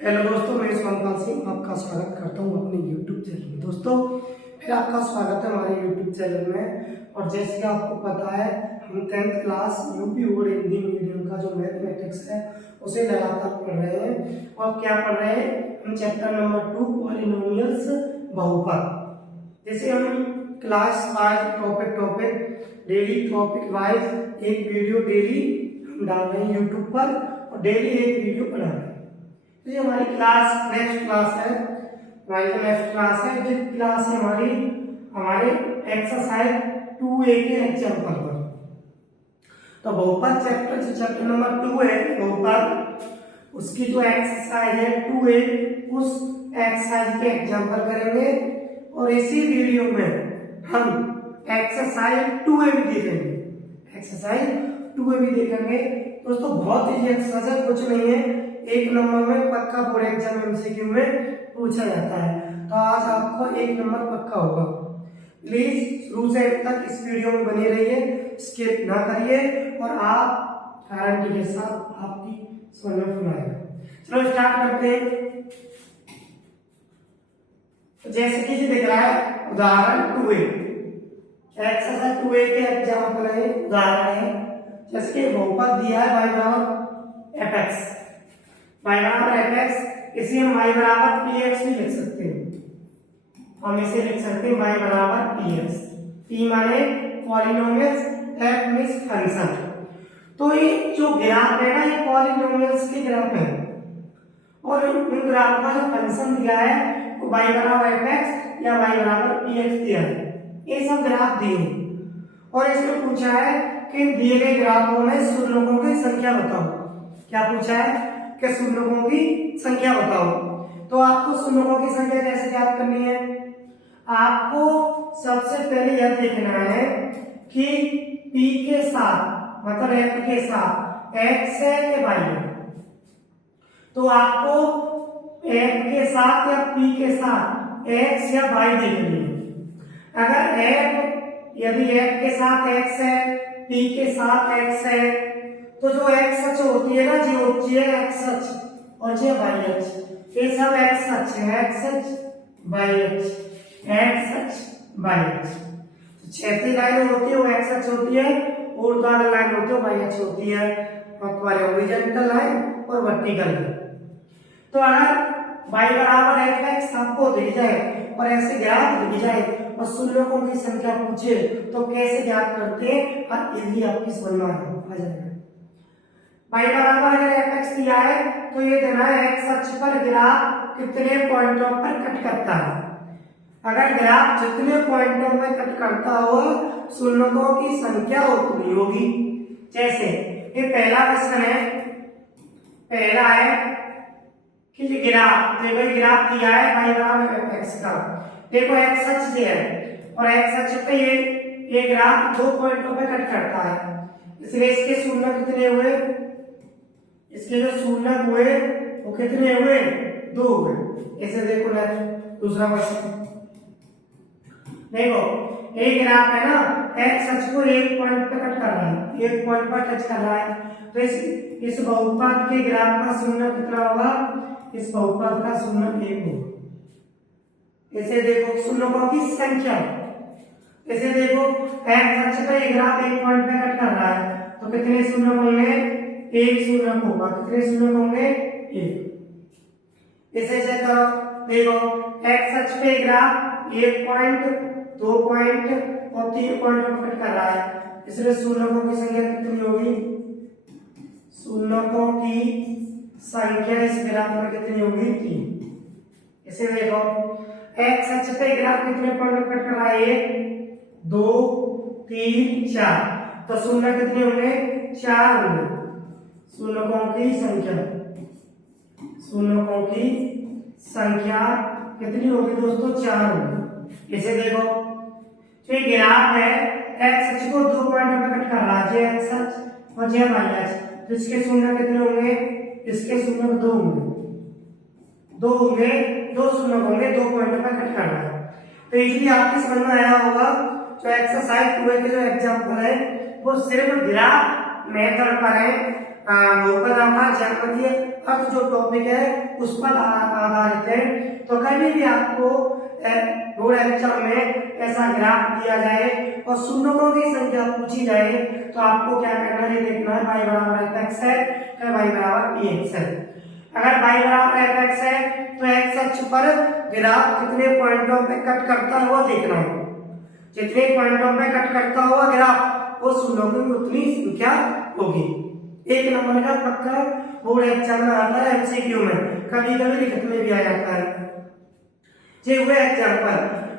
Hello दोस्तों, मैं सोनपाल सिंह आपका स्वागत करता हूं अपने YouTube चैनल में। दोस्तों, फिर आपका स्वागत है हमारे YouTube चैनल में। और जैसे कि आपको पता है, हम 10th class UP board Hindi medium का जो मैथमेटिक्स है उसे लगातार पढ़ रहे हैं। और क्या पढ़ रहे हैं? हम चैप्टर नंबर 2 पॉलिनोमियल्स बहुपद। जैसे हम class wise topic daily topic wise एक वीडियो डेली हम डाल रहे हैं यूट्यूब पर, और डेली एक वीडियो बना रहे हैं। तो ये हमारी नेक्स्ट क्लास है। हमारी जो नेक्स्ट क्लास है, ये क्लास है हमारे एक्सरसाइज 2A के एग्जाम्पल पर। तो बहुपद चैप्टर नंबर 2 है बहुपद, उसकी जो एक्सरसाइज है 2A, उस एक्सरसाइज के एग्जाम्पल करेंगे। और इसी वीडियो में हम एक्सरसाइज 2A भी देखेंगे। एक्सरसाइज 2A भी देखेंगे। दोस्तों, बहुत ही एक्सरसाइज है, कुछ नहीं है, एक नंबर में पक्का बोर्ड एग्जाम MCQ में पूछा जाता है। तो आज आपको एक नंबर पक्का होगा। प्लीज शुरू से अंत तक इस वीडियो में बने रहिए, स्किप ना करिए, और आप गारंटी के साथ आपकी समझ में आएगा। चलो स्टार्ट करते हैं। तो जैसे कि ये दिख रहा है उदाहरण 2A, एक्सरसाइज 2A के एग्जाम्पल है, उदाहरण है। जैसे कि बहुपद दिया है y बराबर fx, y बराबर fx, इसे हम y बराबर px भी लिख सकते हैं। हम इसे लिख सकते हैं y बराबर px। p माने पॉलिनोमियल्स, f मींस फंक्शन। तो ये जो ग्राफ है ना, ये पॉलिनोमियल्स के ग्राफ है, और उन ग्राफ का जो फंक्शन दिया है वो y बराबर fx या y बराबर px दिया है। ये सब ग्राफ दिए हैं, और इसमें पूछा है कि दिए गए ग्राफों में शून्यकों की संख्या बताओ। क्या पूछा है कि शून्यकों की संख्या बताओ। तो आपको शून्यकों की संख्या कैसे ज्ञात करनी है? आपको सबसे पहले यह देखना है कि p के साथ, मतलब f के साथ x है कि y है। तो आपको f के साथ या p के साथ x या y देखनी है। अगर यदि f के साथ x है, p के साथ x है, तो जो x अक्ष होती है ना, जी होती है x अक्ष, और ये y अक्ष, ये सब x अक्ष है, x अक्ष y अक्ष, x अक्ष y अक्ष। तो क्षैतिज लाइन होती है वो x अक्ष होती है, ऊर्ध्वाधर लाइन होती है y अक्ष होती है, और तुम्हारे हॉरिजॉन्टल लाइन और वर्टिकल लाइन। तो अगर y बराबर fx आपको दी जाए और ऐसे ग्राफ दी जाए और शून्यकों की संख्या पूछे, तो कैसे ज्ञात करते हैं? और इजीली आपकी समझ में आ जाएगा। y बराबर अगर fx दिया है तो ये देना है x अक्ष पर ग्राफ कितने पॉइंटों पर कट करता है। अगर ग्राफ जितने पॉइंटों में कट करता हो, शून्यकों की संख्या उतनी होगी। जैसे ये पहला क्वेश्चन है, पहला है कि ग्राफ, देखो ग्राफ दिया है y बराबर fx का, देखो x अक्ष दिया है, और x अक्ष पे ये ग्राफ 2 पॉइंटों पे कट करता है, इसलिए इसके शून्य कितने हुए? इसके जो शून्य हुए वो कितने हुए? 2 हुए। ऐसे देखो ना, दूसरा क्वेश्चन देखो, एक ग्राफ है ना, x अक्ष को एक पॉइंट पे कट कर रहा है, एक पॉइंट पर टच कर रहा है, तो इस बहुपद के ग्राफ का शून्य कितना होगा? इस बहुपद का शून्य 1 होगा। इसे देखो शून्यकों की संख्या, इसे देखो x अक्ष पे ग्राफ एक पॉइंट पे कट कर रहा है, तो कितने शून्य होंगे? एक शून्य होगा। कितने शून्य होंगे? 1। इसे चेक करो, देखो x अक्ष पे ग्राफ 1 पॉइंट, 2 पॉइंट और 3 पॉइंट पर कट कर रहा है, इसलिए शून्यकों की संख्या कितनी होगी? शून्यकों की संख्या इस ग्राफ में कितनी होगी? 3। इसे देखो x अक्ष पे ग्राफ कितने पॉइंट पर कट कर रहा है? 1, 2, 3, 4, तो शून्य कितने होंगे? 4 होंगे। शून्यकों की संख्या कितनी होगी दोस्तों? 4 होगी। इसे देखो, तो ग्राफ है x अक्ष को 2 पॉइंट पर कट कर रहा है, ये x अक्ष और ये y अक्ष, तो इसके शून्य कितने होंगे? इसके शून्य 2 होंगे, 2 शून्य होंगे, 2 पॉइंट पर कट कर रहा है। तो इसीलिए आपकी समझ में आया होगा, जो एक्सरसाइज 2A के जो एग्जाम्पल है वो सिर्फ ग्राफ मेथड पर है, बहुपद आकार ज्यामितीय अर्थ जो टॉपिक है उस पर आधारित है। तो कभी भी आपको बोर्ड एग्जाम में ऐसा ग्राफ दिया जाए और शून्यों की संख्या पूछी जाए तो आपको क्या करना है, देखना है y बराबर fx है या y बराबर px है। अगर y बराबर fx है तो x अक्ष पर ग्राफ कितने पॉइंटों पे कट करता है वो देखना है। जितने पॉइंटों पे कट करता हुआ ग्राफ वो शून्यों की उतनी संख्या होगी। एक नंबर का पक्का बोर्ड एग्जाम में आता है, एमसीक्यू में, कभी कभी लिखत में भी आ जाता है। ये हुए एग्जाम्पल।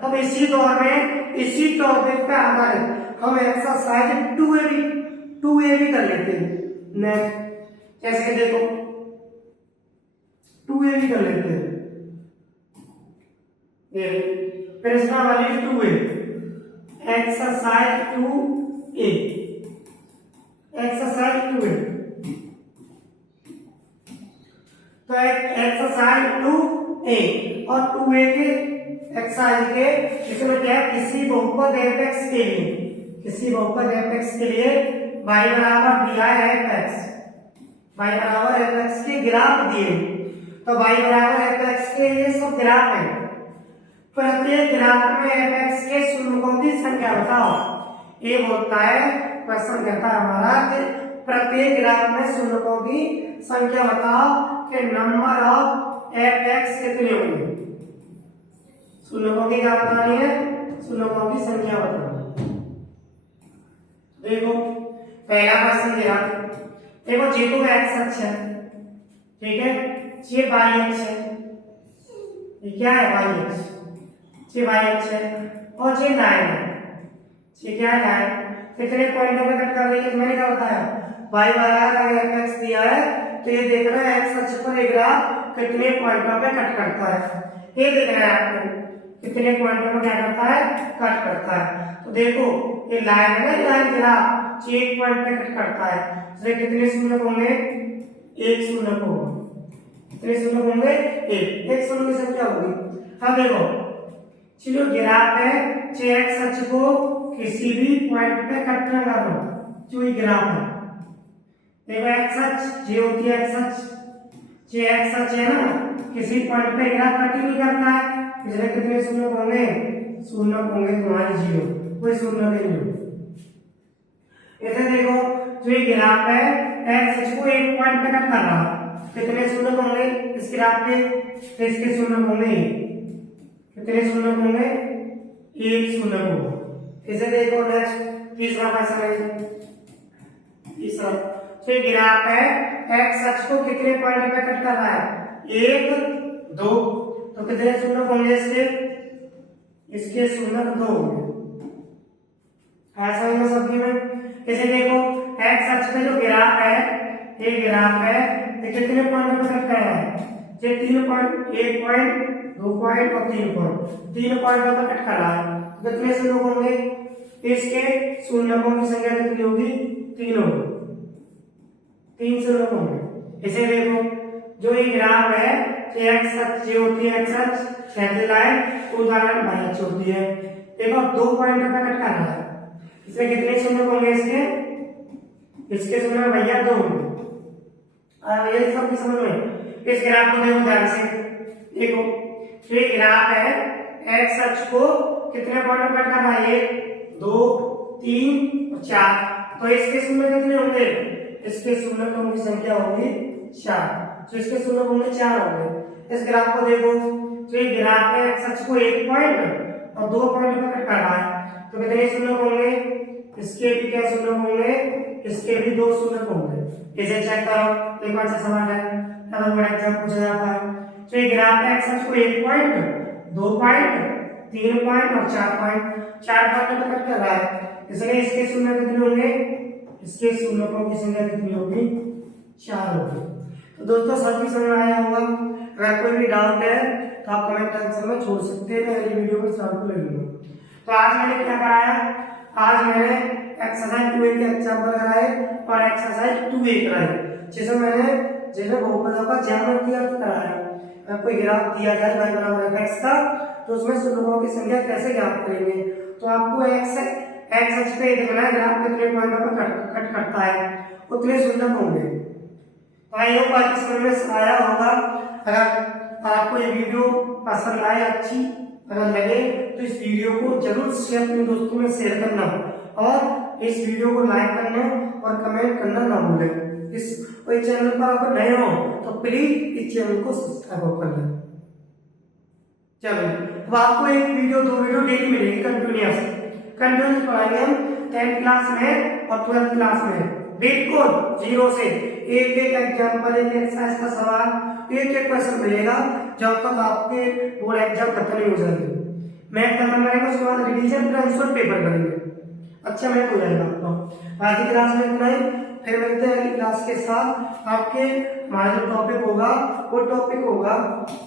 अब इसी दौर में इसी टॉपिक पे आधारित हम एक्सरसाइज 2A भी कर लेते हैं। नेक्स्ट जैसे कि देखो 2A भी कर लेते हैं। ये प्रश्न वाली 2A, exercise 2A, exercise 2A। तो एक्सरसाइज 2A और 2A के एक्सरसाइज के इसमें क्या है, किसी बहुपद fx के लिए, किसी बहुपद fx के लिए y बराबर दिया है fx, y बराबर fx के ग्राफ दिए। तो y बराबर fx के ये सब ग्राफ है। प्रत्येक ग्राफ में fx के शून्यों की संख्या बताओ। ये बोलता है, क्वेश्चन कहता है हमारा कि प्रत्येक ग्राफ में शून्यों की संख्या बताओ कि नंबर ऑफ fx कितने होंगे। शून्यों की क्या बतानी है, शून्यों की संख्या बतानी। देखो पहला क्वेश्चन दिया, देखो जे तो x अक्ष है, ठीक है, ये y अक्ष है, ये क्या है y अक्ष, ये y अक्ष है और ये लाइन है, ये क्या है लाइन। कितने पॉइंटों पे कट कर रही है मैंने क्या बताया, y बराबर fx दिया है तो ये देख रहा है x अक्ष पर एक ग्राफ कितने पॉइंटों पे कट करता है। ये देख रहा है आपको कितने पॉइंटों पे क्या करता है, कट करता है। तो देखो ये लाइन है ना, लाइन ग्राफ एक पॉइंट पे कट करता है, तो कितने शून्य होंगे, एक शून्य होगा। कितने शून्य होंगे, एक शून्य की संख्या होगी। अब देखो चलो ग्राफ है, x अक्ष को किसी भी पॉइंट पे कट ना करो, जो ये ग्राफ है। देखो x अक्ष जे होती है, x अक्ष जे x अक्ष है ना, किसी पॉइंट पे ग्राफ कट नहीं करता है, इसलिए कितने शून्य होंगे, शून्य होंगे तुम्हारे जीरो, कोई शून्य नहीं हो। इधर देखो जो ये ग्राफ है x अक्ष को एक पॉइंट पे कट कर रहा है, कितने शून्य होंगे इस ग्राफ पे, तो इसके शून्य होंगे, कितने शून्य होंगे, एक शून्य होगा। इसे देखो नेक्स्ट तीसरा क्वेश्चन है, तीसरा तो ये ग्राफ है x अक्ष को कितने पॉइंट पे कट कर रहा है, एक दो, तो कितने शून्य होंगे इसके, इसके शून्य दो होंगे। ऐसा ही सभी में इसे देखो x अक्ष पे जो ग्राफ है, ये ग्राफ है, ये कितने पॉइंट पे कट कर रहा है, ये 3 पॉइंट, 1 पॉइंट, 2 पॉइंट और 3 पॉइंट, 3 पॉइंट पे कट कर रहा है। कितने शून्य होंगे, इसके शून्यों की संख्या कितनी होगी, 3 होगी, 3 शून्य होंगे। इसे देखो जो ये ग्राफ है, x अक्ष होती है, x अक्ष क्षैतिज लाइन, उदाहरण y अक्ष होती है। देखो 2 पॉइंट पे कट कर रहा है, इसमें कितने शून्य होंगे, इसके शून्य भैया 2 होंगे। ये सब की समझ में, इस ग्राफ को देखो ध्यान से, देखो ये ग्राफ है x अक्ष को कितने पॉइंट पे कट कर रहा है, 1 2 3 और 4, तो इसके शून्य कितने होंगे, इसके शून्य की संख्या होगी 4, तो इसके शून्य होंगे 4 होंगे। इस ग्राफ को देखो, तो ये ग्राफ है x अक्ष को 1 पॉइंट और 2 पॉइंट पे कट कर रहा है, तो कितने शून्य होंगे, इसके भी क्या शून्य होंगे, इसके भी 2 शून्य होंगे। इसे चेक करो, देखो अच्छा सवाल है, तब बड़ा एग्जाम पूछा जाता है। तो ये ग्राफ है x अक्ष को 1 पॉइंट 2 पॉइंट 3 पॉइंट और 4 पॉइंट, 4 पॉइंट पे कट कर रहा है, इसलिए इसके शून्य कितने होंगे, इसके शून्यों की संख्या कितनी होगी, 4 होगी। तो दोस्तों सभी समझ में आया होगा। अगर कोई भी डाउट है तो आप कमेंट सेक्शन में छोड़ सकते हैं, मैं अगली वीडियो में सॉल्व कर लूंगा। तो आज मैंने क्या कराया, आज मैंने एक्सरसाइज 2A के एग्जांपल कराए और एक्सरसाइज 2A कराई, जिसमें मैंने बहुपदों का ज्यामितीय अर्थ कराया। अगर कोई ग्राफ दिया जाए y बराबर fx का, तो उसमें शून्यों की संख्या कैसे ज्ञात करेंगे। तो आपको x अक्ष पे देखना है ग्राफ कितने पॉइंटों पर कट करता है, उतने शून्य होंगे। तो आई होप आपकी समझ में आया होगा। अगर आपको ये वीडियो पसंद आए, अच्छी अगर लगे, तो इस वीडियो को जरूर से अपने दोस्तों में शेयर करना और इस वीडियो को लाइक करना और कमेंट करना ना भूलें। इस चैनल पर अगर नए हो तो प्लीज इस चैनल को सब्सक्राइब कर लें। चलो, अब आपको एक वीडियो 2 वीडियो डेली मिलेगी कंटिन्यूस पढ़ाएंगे हम 10th क्लास में और 12th क्लास में बिल्कुल 0 से एक एग्जाम्पल, एक एक्सरसाइज का सवाल, एक क्वेश्चन मिलेगा जब तक आपके बोर्ड एग्जाम खत्म नहीं हो जाएगी। मैथ खत्म करेंगे, उसके बाद रिवीजन फिर आंसर पेपर करेंगे। अच्छा मैथ हो जाएगा आपका। आज की क्लास में इतना ही, फिर मिलते हैं अगली क्लास के साथ। आपके हमारा जो टॉपिक होगा वो टॉपिक होगा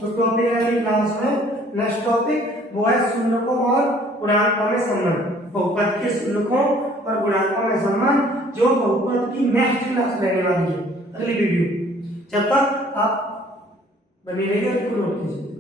तो टॉपिक अगली क्लास में नेक्स्ट टॉपिक वो है शून्यकों और गुणांकों में संबंध, बहुपद के शून्यकों और गुणांकों में संबंध, जो बहुपद की नेक्स्ट क्लास रहने वाली है अगली वीडियो। जब तक आप बनी रहिए, बिल्कुल मत कीजिए।